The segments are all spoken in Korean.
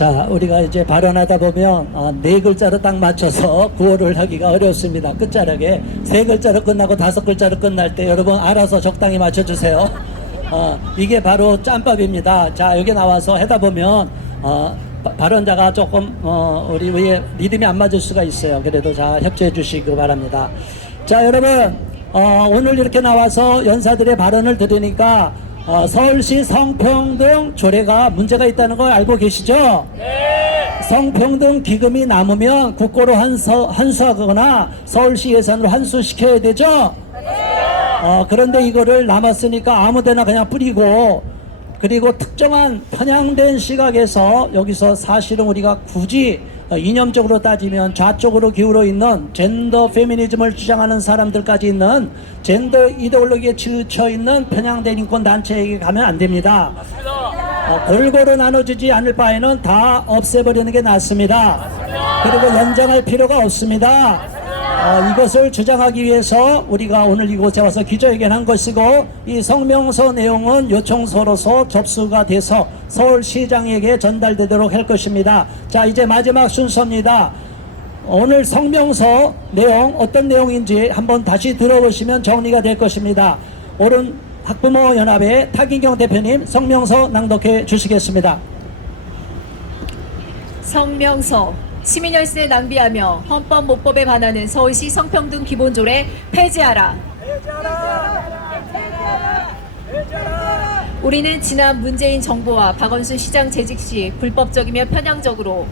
자, 우리가 이제 발언하다 보면 네 글자로 딱 맞춰서 구호를 하기가 어렵습니다. 끝자락에 세 글자로 끝나고 다섯 글자로 끝날 때 여러분 알아서 적당히 맞춰주세요. 이게 바로 짬밥입니다. 자, 여기 나와서 하다 보면 발언자가 조금 우리 위에 리듬이 안 맞을 수가 있어요. 그래도 자, 협조해 주시기 바랍니다. 자, 여러분 오늘 이렇게 나와서 연사들의 발언을 들으니까 서울시 성평등 조례가 문제가 있다는 걸 알고 계시죠? 네. 성평등 기금이 남으면 국고로 환수하거나 서울시 예산으로 환수시켜야 되죠? 네. 그런데 이거를 남았으니까 아무데나 그냥 뿌리고, 그리고 특정한 편향된 시각에서 여기서 사실은 우리가 굳이 이념적으로 따지면 좌쪽으로 기울어 있는 젠더 페미니즘을 주장하는 사람들까지 있는 젠더 이데올로기에 치우쳐 있는 편향된 인권 단체에게 가면 안 됩니다. 골고루 나눠주지 않을 바에는 다 없애버리는 게 낫습니다. 그리고 연장할 필요가 없습니다. 이것을 주장하기 위해서 우리가 오늘 이곳에 와서 기자회견한 것이고, 이 성명서 내용은 요청서로서 접수가 돼서 서울시장에게 전달되도록 할 것입니다. 자, 이제 마지막 순서입니다. 오늘 성명서 내용 어떤 내용인지 한번 다시 들어보시면 정리가 될 것입니다. 오른 학부모 연합의 타기경 대표님 성명서 낭독해 주시겠습니다. 성명서. 시민열세 낭비하며 헌법 모법에 반하는 서울시 성평등 기본조례 폐지하라. 우리는 지난 문재인 정부와 박원순 시장 재직 시 불법적이며 편향적으로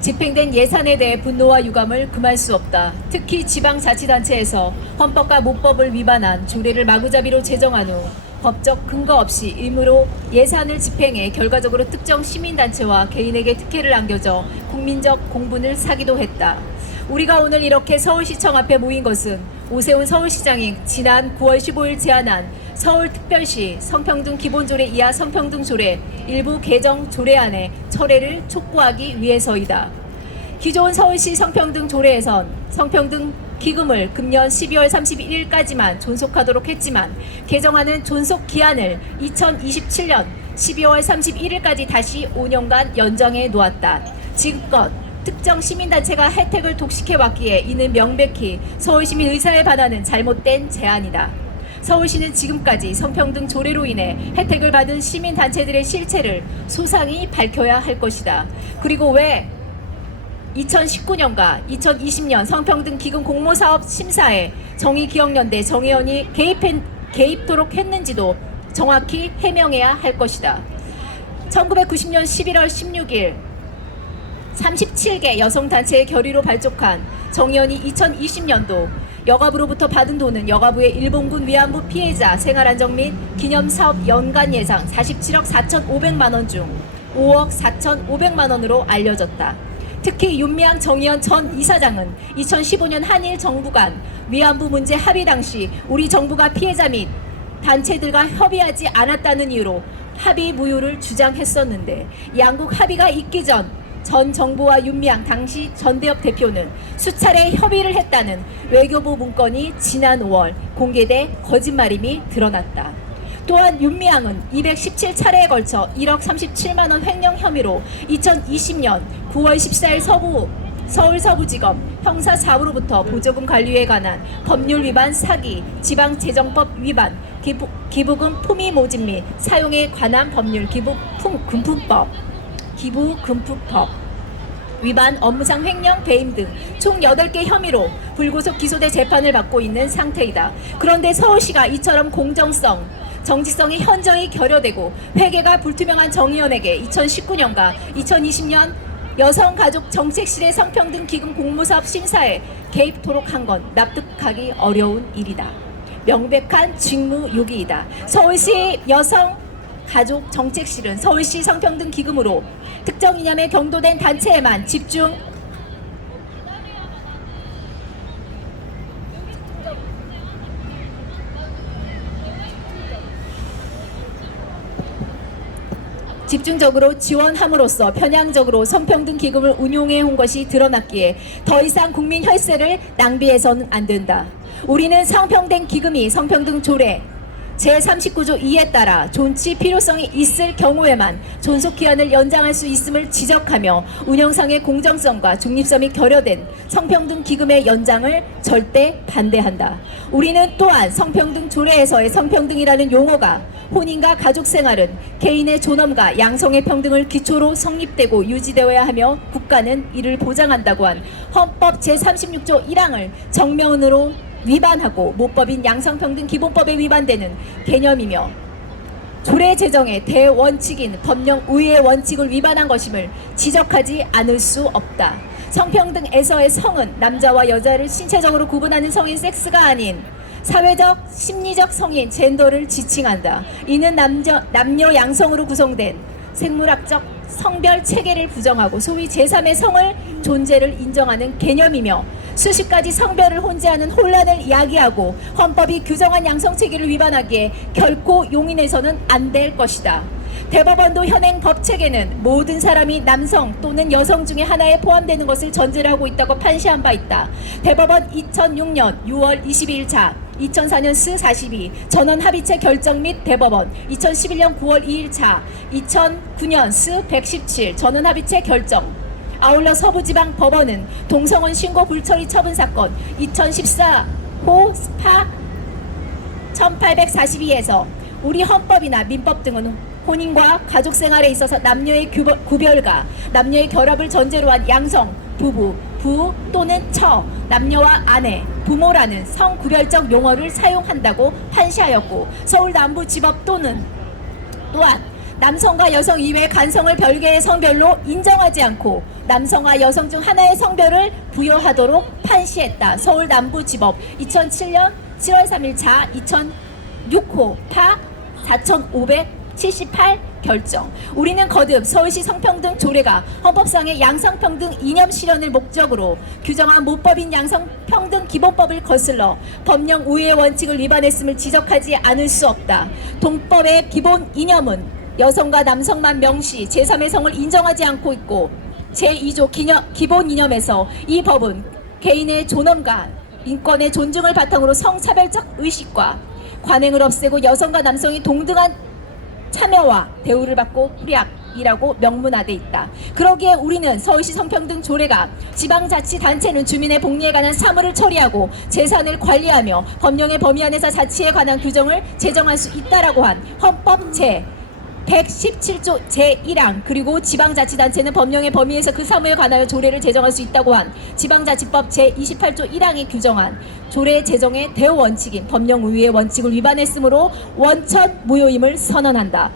집행된 예산에 대해 분노와 유감을 금할 수 없다. 특히 지방자치단체에서 헌법과 모법을 위반한 조례를 마구잡이로 제정한 후 법적 근거 없이 의무로 예산을 집행해 결과적으로 특정 시민단체와 개인에게 특혜를 안겨져 국민적 공분을 사기도 했다. 우리가 오늘 이렇게 서울시청 앞에 모인 것은 오세훈 서울시장이 지난 9월 15일 제안한 서울특별시 성평등 기본조례 이하 성평등조례 일부 개정 조례안의 철회를 촉구하기 위해서이다. 기존 서울시 성평등조례에선 성평등 기금을 금년 12월 31일까지만 존속하도록 했지만 개정안은 존속 기한을 2027년 12월 31일까지 다시 5년간 연장해 놓았다. 지금껏 특정 시민단체가 혜택을 독식해왔기에 이는 명백히 서울시민 의사에 반하는 잘못된 제안이다. 서울시는 지금까지 성평등 조례로 인해 혜택을 받은 시민단체들의 실체를 소상히 밝혀야 할 것이다. 그리고 왜 2019년과 2020년 성평등 기금 공모사업 심사에 정의기억연대 정의원이 개입토록 했는지도 정확히 해명해야 할 것이다. 1990년 11월 16일 37개 여성단체의 결의로 발족한 정의원이 2020년도 여가부로부터 받은 돈은 여가부의 일본군 위안부 피해자 생활안정 및 기념사업 연간 예상 47억 4,500만 원 중 5억 4,500만 원으로 알려졌다. 특히 윤미향 정의원 전 이사장은 2015년 한일 정부 간 위안부 문제 합의 당시 우리 정부가 피해자 및 단체들과 협의하지 않았다는 이유로 합의 무효를 주장했었는데, 양국 합의가 있기 전 정부와 윤미향 당시 전대협 대표는 수차례 협의를 했다는 외교부 문건이 지난 5월 공개돼 거짓말임이 드러났다. 또한 윤미향은 217차례에 걸쳐 1억 37만 원 횡령 혐의로 2020년 9월 14일 서울 서부지검 형사 4부로부터 보조금 관리에 관한 법률 위반 사기, 지방재정법 위반, 기부금 품위 모집 및 사용에 관한 법률 기부금품법 위반, 업무상 횡령, 배임 등 총 8개 혐의로 불구속 기소돼 재판을 받고 있는 상태이다. 그런데 서울시가 이처럼 공정성, 정치성이 현저히 결여되고 회계가 불투명한 정의원에게 2019년과 2020년 여성가족정책실의 성평등 기금 공모사업 심사에 개입토록 한 건 납득하기 어려운 일이다. 명백한 직무유기이다. 서울시 여성가족정책실은 서울시 성평등 기금으로 특정 이념에 경도된 단체에만 집중적으로 지원함으로써 편향적으로 성평등 기금을 운용해 온 것이 드러났기에 더 이상 국민 혈세를 낭비해서는 안 된다. 우리는 성평등 기금이 성평등 조례 제39조 2에 따라 존치 필요성이 있을 경우에만 존속기한을 연장할 수 있음을 지적하며 운영상의 공정성과 중립성이 결여된 성평등 기금의 연장을 절대 반대한다. 우리는 또한 성평등 조례에서의 성평등이라는 용어가 혼인과 가족 생활은 개인의 존엄과 양성의 평등을 기초로 성립되고 유지되어야 하며 국가는 이를 보장한다고 한 헌법 제36조 1항을 정면으로 위반하고 모법인 양성평등 기본법에 위반되는 개념이며 조례 제정의 대원칙인 법령 우위의 원칙을 위반한 것임을 지적하지 않을 수 없다. 성평등에서의 성은 남자와 여자를 신체적으로 구분하는 성인 섹스가 아닌 사회적, 심리적 성인 젠더를 지칭한다. 이는 남녀 양성으로 구성된 생물학적 성별 체계를 부정하고 소위 제3의 성을 존재를 인정하는 개념이며 수십 가지 성별을 혼재하는 혼란을 야기하고 헌법이 규정한 양성 체계를 위반하기에 결코 용인해서는 안 될 것이다. 대법원도 현행 법 체계는 모든 사람이 남성 또는 여성 중에 하나에 포함되는 것을 전제로 하고 있다고 판시한 바 있다. 대법원 2006년 6월 22일 자 2004년 스 42 전원 합의체 결정 및 대법원 2011년 9월 2일 자 2009년 스 117 전원 합의체 결정. 아울러 서부지방법원은 동성혼 신고 불처리 처분 사건 2014호 스파 1842에서 우리 헌법이나 민법 등은 혼인과 가족생활에 있어서 남녀의 구별과 남녀의 결합을 전제로 한 양성, 부부, 부 또는 처, 남녀와 아내, 부모라는 성구별적 용어를 사용한다고 판시하였고 서울남부지법 또한 남성과 여성 이외의 간성을 별개의 성별로 인정하지 않고 남성과 여성 중 하나의 성별을 부여하도록 판시했다. 서울남부지법 2007년 7월 3일 자 2006호 파 4578 결정. 우리는 거듭 서울시 성평등 조례가 헌법상의 양성평등 이념 실현을 목적으로 규정한 모법인 양성평등 기본법을 거슬러 법령 우위의 원칙을 위반했음을 지적하지 않을 수 없다. 동법의 기본 이념은 여성과 남성만 명시 제3의 성을 인정하지 않고 있고 제2조 기본 이념에서 이 법은 개인의 존엄과 인권의 존중을 바탕으로 성차별적 의식과 관행을 없애고 여성과 남성이 동등한 참여와 대우를 받고 후약이라고 명문화돼 있다. 그러기에 우리는 서울시 성평등 조례가 지방자치단체는 주민의 복리에 관한 사무를 처리하고 재산을 관리하며 법령의 범위 안에서 자치에 관한 규정을 제정할 수 있다라고 한 헌법 제 117조 제1항 그리고 지방자치단체는 법령의 범위에서 그 사무에 관하여 조례를 제정할 수 있다고 한 지방자치법 제28조 1항이 규정한 조례 제정의 대원칙인 법령 우위의 원칙을 위반했으므로 원천 무효임을 선언한다.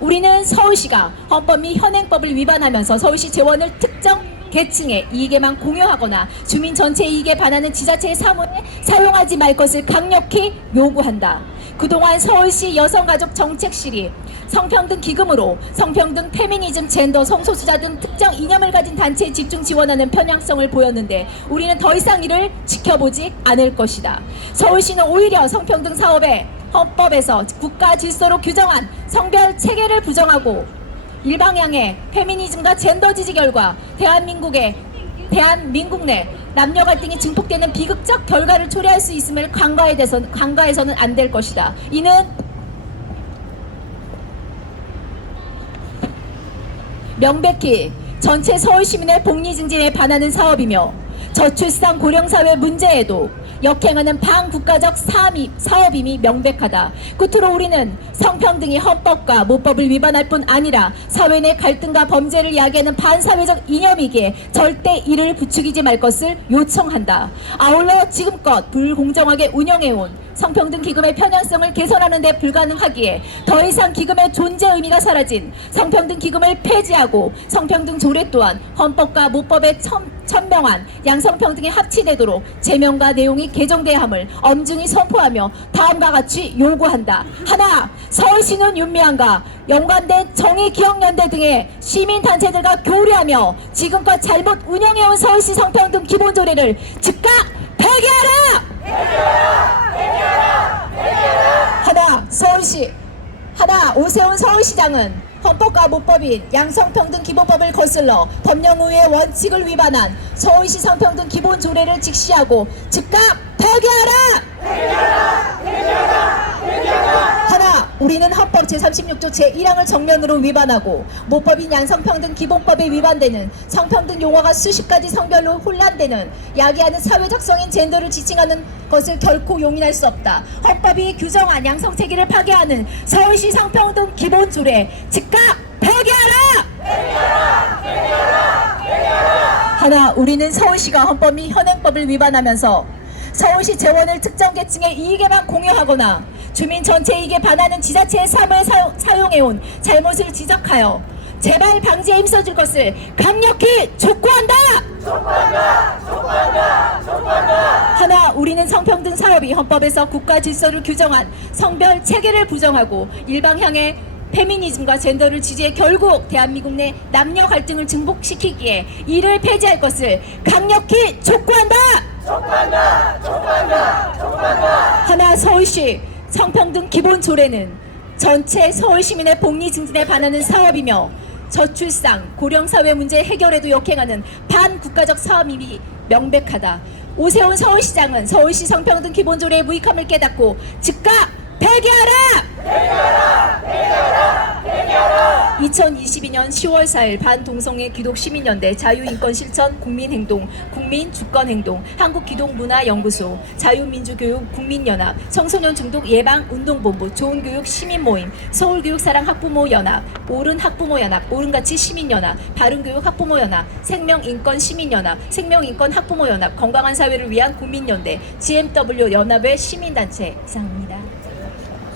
우리는 서울시가 헌법 및 현행법을 위반하면서 서울시 재원을 특정 계층의 이익에만 공유하거나 주민 전체의 이익에 반하는 지자체의 사무에 사용하지 말 것을 강력히 요구한다. 그동안 서울시 여성가족정책실이 성평등 기금으로 성평등, 페미니즘, 젠더, 성소수자 등 특정 이념을 가진 단체에 집중 지원하는 편향성을 보였는데 우리는 더 이상 이를 지켜보지 않을 것이다. 서울시는 오히려 성평등 사업에 헌법에서 국가 질서로 규정한 성별 체계를 부정하고 일방향의 페미니즘과 젠더 지지 결과 대한민국 내 남녀 갈등이 증폭되는 비극적 결과를 초래할 수 있음을 간과해서는 안 될 것이다. 이는 명백히 전체 서울 시민의 복리 증진에 반하는 사업이며 저출산 고령사회 문제에도 역행하는 반국가적 사업임이 명백하다. 끝으로 우리는 성평등이 헌법과 모법을 위반할 뿐 아니라 사회 내 갈등과 범죄를 야기하는 반사회적 이념이기에 절대 이를 부추기지 말 것을 요청한다. 아울러 지금껏 불공정하게 운영해온 성평등 기금의 편향성을 개선하는 데 불가능하기에 더 이상 기금의 존재 의미가 사라진 성평등 기금을 폐지하고 성평등 조례 또한 헌법과 모법에 천명한 양성평등에 합치되도록 제명과 내용이 개정돼야 함을 엄중히 선포하며 다음과 같이 요구한다. 하나, 서울시는 윤미향과 연관된 정의기억연대 등의 시민단체들과 교류하며 지금껏 잘못 운영해온 서울시 성평등 기본조례를 즉각 폐기하라! 하나, 오세훈 서울시장은 헌법과 모법인 양성평등 기본법을 거슬러 법령 우위의 원칙을 위반한 서울시 성평등 기본조례를 직시하고 즉각 폐기! 하나, 우리는 헌법 제36조 제1항을 정면으로 위반하고 모법인 양성평등 기본법에 위반되는 성평등 용어가 수십 가지 성별로 혼란되는 야기하는 사회적 성인 젠더를 지칭하는 것을 결코 용인할 수 없다. 헌법이 규정한 양성체계를 파괴하는 서울시 성평등 기본조례 즉각 폐기하라! 하나, 우리는 서울시가 헌법 및 현행법을 위반하면서 서울시 재원을 특정 계층의 이익에만 공유하거나 주민 전체 이익에 반하는 지자체의 사무에 사용해온 잘못을 지적하여 재발 방지에 힘써줄 것을 강력히 촉구한다! 하나, 우리는 성평등 사업이 헌법에서 국가 질서를 규정한 성별 체계를 부정하고 일방향의 페미니즘과 젠더를 지지해 결국 대한민국 내 남녀 갈등을 증폭시키기에 이를 폐지할 것을 강력히 촉구한다! 하나, 서울시 성평등 기본조례는 전체 서울 시민의 복리 증진에 반하는 사업이며 저출산, 고령사회 문제 해결에도 역행하는 반국가적 사업임이 명백하다. 오세훈 서울시장은 서울시 성평등 기본조례의 무익함을 깨닫고 즉각 폐기하라! 2022년 10월 4일 반동성애 기독시민연대 자유인권실천 국민행동 국민주권행동 한국기독문화연구소 자유민주교육 국민연합 청소년 중독 예방운동본부 좋은교육 시민모임 서울교육사랑 학부모연합 옳은학부모연합 옳은가치 시민연합 바른교육 학부모연합 생명인권 시민연합 생명인권 학부모연합 건강한 사회를 위한 국민연대 GMW 연합의 시민단체 이상입니다.